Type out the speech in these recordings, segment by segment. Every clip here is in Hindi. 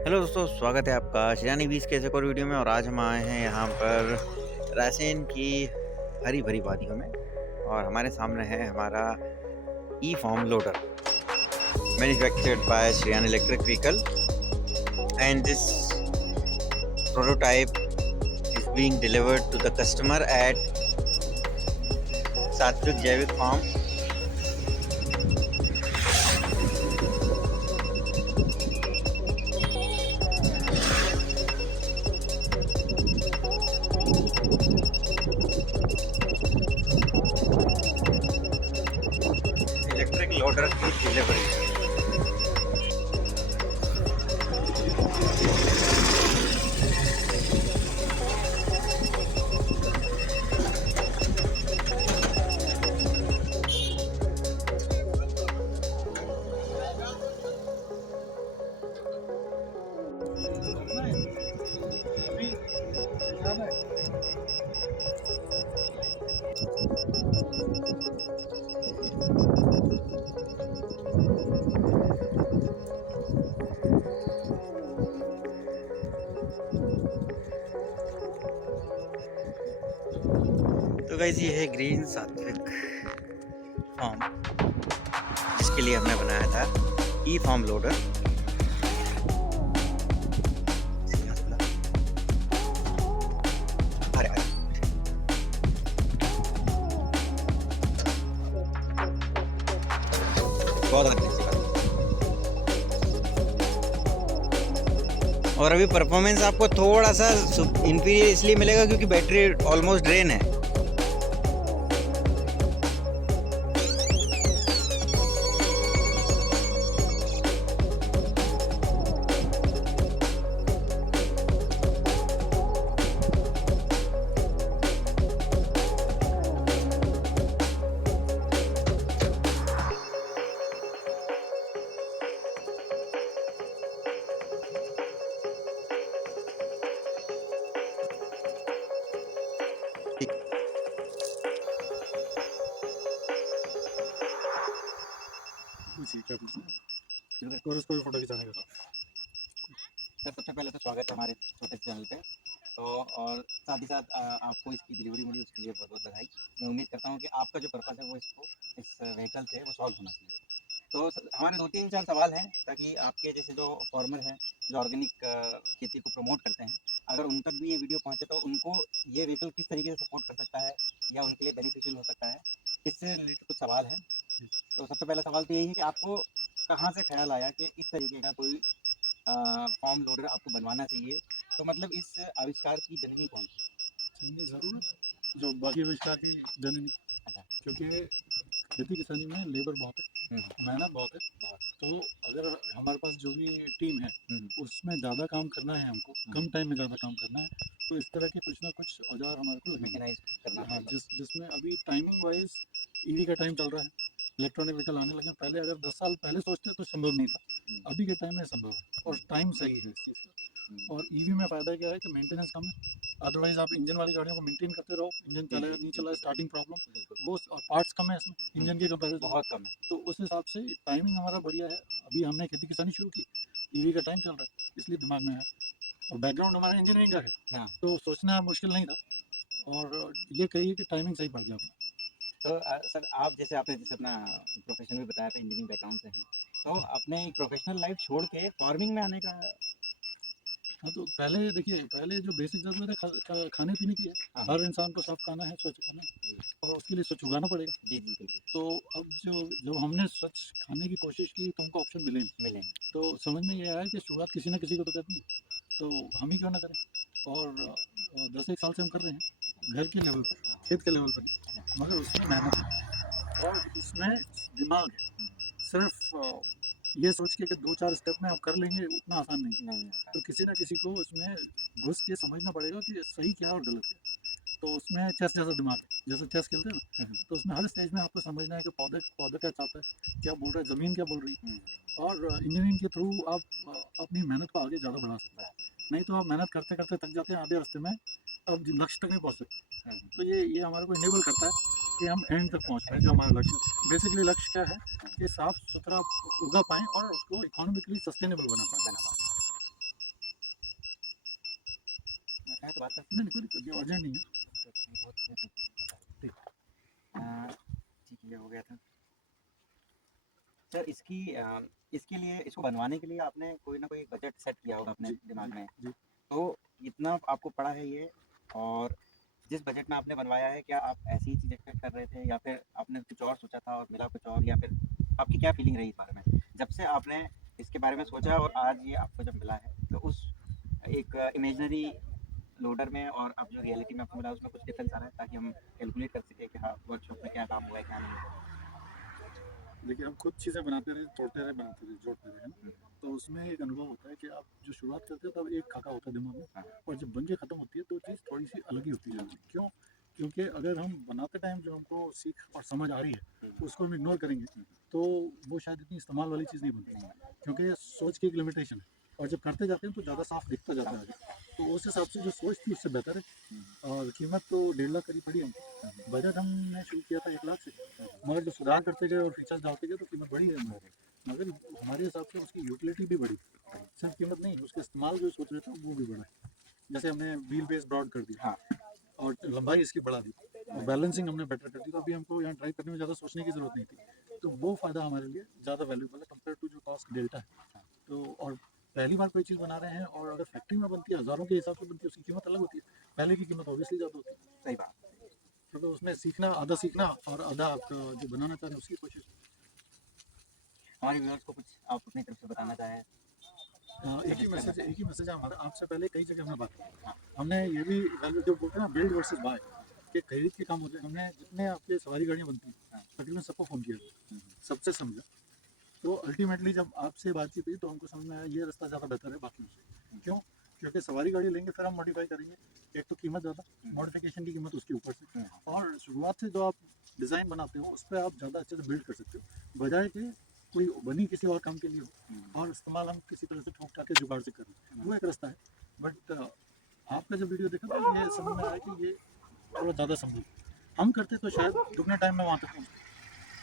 हेलो दोस्तों, स्वागत है आपका शिरानी बीस के एक और वीडियो में। और आज हम आए हैं यहाँ पर रायसेन की हरी भरी वादियों में, और हमारे सामने है हमारा E form loader manufactured by Shreyan electric vehicle, and this prototype is being delivered to the customer at Satvik Jaivik farm. Electric loader की डिलीवरी। तो गाइस, ये है ग्रीन सात्विक फॉर्म, जिसके लिए हमने बनाया था ई फॉर्म लोडर। बहुत अच्छी बात। और अभी परफॉर्मेंस आपको थोड़ा सा इंफीरियर इसलिए मिलेगा क्योंकि बैटरी ऑलमोस्ट ड्रेन है। पूछिए क्या पूछना है और उसको भी फोटो खिंचाने का। सर, सबसे पहले तो स्वागत है हमारे छोटे से चैनल पे। तो और साथ ही साथ आपको इसकी डिलीवरी मिली, उसके लिए बहुत बहुत बधाई। मैं उम्मीद करता हूँ कि आपका जो पर्पज़ है वो इस व्हीकल से वो सॉल्व होना चाहिए। तो हमारे 2-3-4 सवाल हैं, ताकि आपके जैसे जो फार्मर हैं, जो ऑर्गेनिक खेती को प्रमोट करते हैं, अगर उन तक भी ये वीडियो पहुँचे तो उनको ये व्हीकल किस तरीके से सपोर्ट कर सकता है या उनके लिए बेनिफिशियल हो सकता है, इससे रिलेटेड कुछ सवाल हैं। तो सबसे पहला सवाल तो यही है कि आपको कहाँ से ख्याल आया कि इस तरीके का कोई फॉर्म लोडर आपको बनवाना चाहिए? तो मतलब इस आविष्कार की जननी कौन थी? जननी ज़रूर जो बाकी आविष्कार की जननी, अच्छा। क्योंकि खेती किसानी में लेबर बहुत है, मेहनत बहुत है। बहुत। तो अगर हमारे पास जो भी टीम है उसमें ज़्यादा काम करना है, हमको कम टाइम में ज़्यादा काम करना है, तो इस तरह के कुछ ना कुछ औजार हमारे को लगेंगे। मैकेनाइज करना हाँ, पड़ेगा। जिसमें अभी टाइमिंग वाइज ईवी का टाइम चल रहा है, इलेक्ट्रॉनिक व्हीकल आने लगे हैं। पहले अगर 10 साल पहले सोचते तो संभव नहीं था, अभी के टाइम में संभव है और टाइम सही है इस चीज़ का। और ईवी में फ़ायदा क्या है कि मेंटेनेंस कम है। अदरवाइज आप इंजन वाली गाड़ियों को मेंटेन करते रहो, इंजन चलाया नहीं चला, स्टार्टिंग प्रॉब्लम वो, और पार्ट्स कम है इसमें इंजन के कंपेरिजन बहुत कम है। तो उस हिसाब से टाइमिंग हमारा बढ़िया है। अभी हमने खेती किसानी शुरू की, ईवी का टाइम चल रहा है, इसलिए दिमाग में है। और बैकग्राउंड हमारा इंजीनियरिंग का है, हाँ। तो सोचना मुश्किल नहीं था। और ये कहिए कि टाइमिंग सही पड़ गया अपना। तो सर, आप जैसे आपने जैसे अपना प्रोफेशन भी बताया था, इंजीनियरिंग बैकग्राउंड से हैं, तो अपने प्रोफेशनल लाइफ छोड़ के फार्मिंग में आने का। हाँ, तो पहले देखिए, पहले जो बेसिक ज़रूरत है खाने पीने की है। हाँ। हर इंसान को साफ खाना है, स्वच्छ खाना है, और उसके लिए स्वच्छ उगाना पड़ेगा। जी जी, बिल्कुल। तो अब जो हमने स्वच्छ खाने की कोशिश की तो हमको ऑप्शन मिले नहीं। मिलेंगे। तो समझ में ये आया कि शुरुआत किसी ना किसी को तो करनी है, तो हम ही क्यों ना करें। और 10 एक साल से हम कर रहे हैं, घर के लेवल पर, खेत के लेवल पर नहीं, मगर उसमें मेहनत है और उसमें दिमाग है। सिर्फ ये सोच के कि 2-4 स्टेप में आप कर लेंगे उतना आसान नहीं है। नहीं होता। तो किसी ना किसी को उसमें घुस के समझना पड़ेगा कि सही क्या और गलत क्या। तो उसमें चेस जैसा दिमाग है, जैसे चेस खेलते हैं ना, तो उसमें हर स्टेज में आपको समझना है कि पौधा पौधा क्या चाहता है, क्या बोल रहा है, ज़मीन क्या बोल रही है। और इंजीनियरिंग के थ्रू आप अपनी मेहनत को आगे ज़्यादा बढ़ा सकते हैं। नहीं तो आप मेहनत करते करते थक जाते हैं आधे रास्ते में, अब लक्ष्य तक नहीं पहुँच सकते। तो ये हमारे को इनेबल करता है कि हम एंड तक पहुँच पाएँ, जो हमारा लक्ष्य है। बेसिकली लक्ष्य क्या है कि साफ सुथरा उगा पाएँ और उसको इकोनॉमिकली सस्टेनेबल बना पाएँ। चाहें तो बात कर नहीं नहीं कोई दिक्कत नहीं, अर्जेंट नहीं है। सकते हैं। बहुत ठीक ठीक, ये हो गया था सर। इसके लिए, इसको बनवाने के लिए आपने कोई ना कोई बजट सेट किया होगा अपने जी दिमाग में, जी। तो इतना आपको पड़ा है ये? और जिस बजट में आपने बनवाया है, क्या आप ऐसी ही चीज़ एक्सपेक्ट कर रहे थे, या फिर आपने कुछ और सोचा था और मिला कुछ और, या फिर आपकी क्या फीलिंग रही इस बारे में जब से आपने इसके बारे में सोचा और आज ये आपको जब मिला है? तो उस एक इमेजिनरी लोडर में और अब जो रियलिटी में आपको मिला, उसमें कुछ डिफरेंस आ रहा है, ताकि हम कैलकुलेट कर सकें कि हाँ वर्कशॉप में क्या काम हुआ है क्या नहीं हुआ? देखिए हम खुद चीज़ें बनाते रहे, तोड़ते रहे, बनाते रहे, जोड़ते रहे, है ना? हम्म, तो उसमें एक अनुभव होता है कि आप जो शुरुआत करते हो तब एक खाका होता है दिमाग में, हाँ, और जब बन के ख़त्म होती है तो चीज़ थोड़ी सी अलग ही होती जाती है। क्यों? क्योंकि अगर हम बनाते टाइम जो हमको सीख और समझ आ रही है हम्म, उसको हम इग्नोर करेंगे हम्म, तो वो शायद इतनी इस्तेमाल वाली चीज़ नहीं बनती, नहीं, क्योंकि सोच की एक लिमिटेशन है, और जब करते जाते हैं तो ज़्यादा साफ दिखता जाता है आगे। तो उस हिसाब से जो सोच थी उससे बेहतर है। हम्म, और कीमत तो 1.5 लाख करीब पड़ी हमको। बजट हमने शुरू किया था 1 लाख से, मगर जो सुधार करते गए और फीचर्स डालते गए तो कीमत बढ़ी है हमारी। मगर हमारे हिसाब से उसकी यूटिलिटी भी बढ़ी, सिर्फ कीमत नहीं, उसका इस्तेमाल जो सोच रहे थे वो भी बढ़ा है। जैसे हमने व्हील बेस ब्रॉड कर दिया हाँ, और लंबाई इसकी बढ़ा दी, और बैलेंसिंग हमने बेटर कर दी, तो अभी हमको यहाँ ड्राइव करने में ज़्यादा सोचने की ज़रूरत नहीं थी। तो वो फ़ायदा हमारे लिए ज़्यादा वैल्यूबल है कंपेयर टू जो कॉस्ट डेल्टा है। तो और पहली बार कोई चीज़ बना रहे हैं, और अगर फैक्ट्री में बनती है हज़ारों के हिसाब से बनती है, उसकी कीमत अलग होती है, पहले की कीमत ऑब्वियसली ज़्यादा होती है, सही बात। क्योंकि उसमें सीखना और आधा आपका जो बनाना चाह रहे हैं उसकी कोशिश। हमारे व्यूअर्स को कुछ आप अपनी तरफ से बताना चाहें? एक ही मैसेज है हमारा आपसे। पहले कई जगह हमने बात की, हमने ये भी वैल्यू जो बोलते हैं ना, बिल्ड वर्सेस बाय, कि खरीद के काम होते हैं। हमने जितने आपके सवारी गाड़ियाँ बनती हैं तकरीबन सबको फ़ोन किया, हम्म, सबसे समझा। तो अल्टीमेटली जब आपसे बातचीत हुई तो हमको समझ में आया ये रास्ता ज़्यादा बेहतर है बाकियों से। क्यों? क्योंकि सवारी गाड़ी लेंगे फिर हम मॉडिफाई करेंगे, एक तो कीमत ज़्यादा, मॉडिफिकेशन की कीमत उसके ऊपर से, और शुरुआत से जो आप डिज़ाइन बनाते हो उस पर आप ज़्यादा अच्छे से बिल्ड कर सकते हो, बजाय कि कोई बनी किसी और काम के लिए हो और इस्तेमाल हम किसी तरह से ठोक के जुगाड़ से करें। वो एक रास्ता है। बट आपका जब वीडियो देखा तो ये समझ में आया कि ये थोड़ा ज़्यादा संभव, हम करते तो शायद दुगने टाइम में वहाँ तक पहुँचते।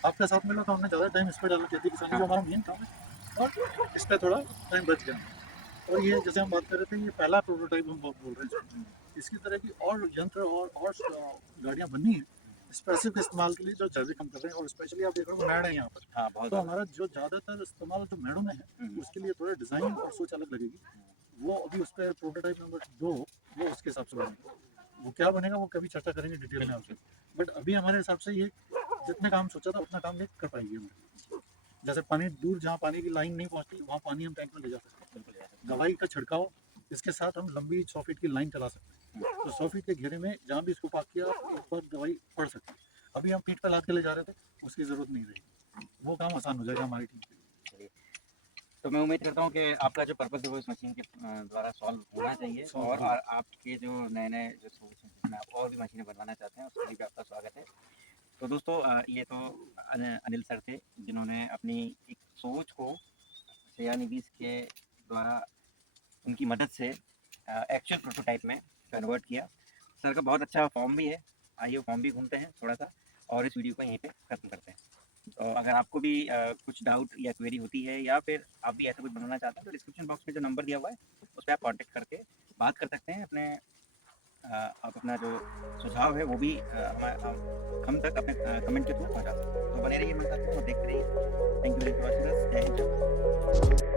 आपके साथ मिला तो हमने ज़्यादा टाइम इस पर डाला, खेती किसानी जो हमारा मेन काम है, और इस पर थोड़ा टाइम बच गया। और ये जैसे हम बात कर रहे थे, ये पहला प्रोटोटाइप हम बोल रहे हैं इसको। इसकी तरह की और यंत्र और गाड़ियाँ बननी है स्पेसिफिक इस्तेमाल के लिए, जो चार्जें कम कर रहे हैं, और स्पेशली आप देख रहे हो मैड है यहाँ पर। हाँ, बहुत तो ज़्यादा। हमारा जो ज़्यादातर इस्तेमाल जो मेड़ों में है उसके लिए थोड़ा डिज़ाइन और सोच अलग लगेगी। वो अभी उस पर प्रोटोटाइप नंबर 2 वो उसके हिसाब से बनेगा। वो क्या बनेगा वो कभी चर्चा करेंगे डिटेल में आपसे। बट अभी हमारे हिसाब से ये जितने काम सोचा था उतना काम ये कर पाएगी हमें। जैसे पानी दूर जहाँ पानी की लाइन नहीं पहुँचती वहाँ पानी हम टैंक में ले जा सकते हैं। बिल्कुल ले सकते दवाई का छिड़काव इसके साथ हम लंबी 100 फीट की लाइन चला सकते हैं। तो 100 फीट के घेरे में जहाँ भी इसको पाक किया एक बार दवाई पड़ सकती है। अभी हम पीठ पर लाद के ले जा रहे थे, उसकी ज़रूरत नहीं रही। वो काम आसान हो जाएगा हमारी टीम के लिए। चलिए, तो मैं उम्मीद करता हूँ कि आपका जो पर्पस है वो इस मशीन के द्वारा सॉल्व होना चाहिए, Solve और होगा। आपके जो नए जो सोच हैं जिसमें आप और भी मशीनें बनवाना चाहते हैं, उसके लिए भी आपका स्वागत है। तो दोस्तों, ये तो अनिल सर थे जिन्होंने अपनी एक सोच को सयानी 20 के द्वारा, उनकी मदद से एक्चुअल प्रोटोटाइप में कन्वर्ट किया। सर का बहुत अच्छा फॉर्म भी है, आइए फॉर्म भी घूमते हैं थोड़ा सा, और इस वीडियो को यहीं पे खत्म करते हैं। तो अगर आपको भी कुछ डाउट या क्वेरी होती है, या फिर आप भी ऐसा कुछ बनाना चाहते हैं, तो डिस्क्रिप्शन बॉक्स में जो नंबर दिया हुआ है उस पर आप कॉन्टेक्ट करके बात कर सकते हैं। आप अपना जो सुझाव है वो भी हम तक अपने कमेंट के थ्रू पहुँचा सकते हैं। तो बने रहिए मेरे साथ और देखते रहिए। Thank you very much. जय हिंद।